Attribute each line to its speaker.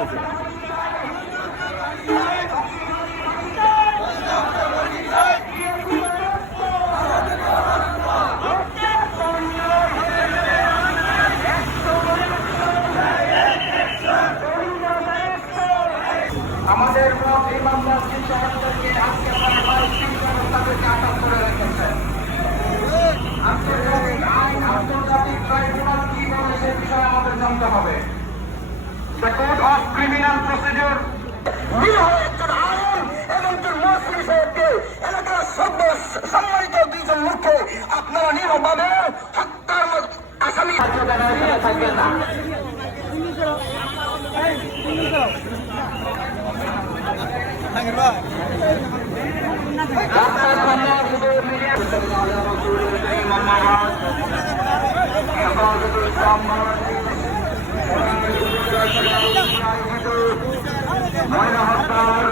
Speaker 1: হয়েছে। আমাদের মত ইমাম মসজিদ শহরকে আজকে আপনারা বাইশটি তাদেরকে আটক করে রেখেছেন। আন্তর্জাতিক আইন, আন্তর্জাতিক ট্রাইব্যুনাল কি বলে সে বিষয়ে আমাদের জানতে হবে। ক্রিমিনাল প্রসিডিউর একজন আইন এবং একজন মুসলিম সাহেবকে এলাকার সভ্য সম্মানিত দুইজন মুখে আপনারা নিরভাবে হত্যার আসামি থাকবেন না ময়না হত্যার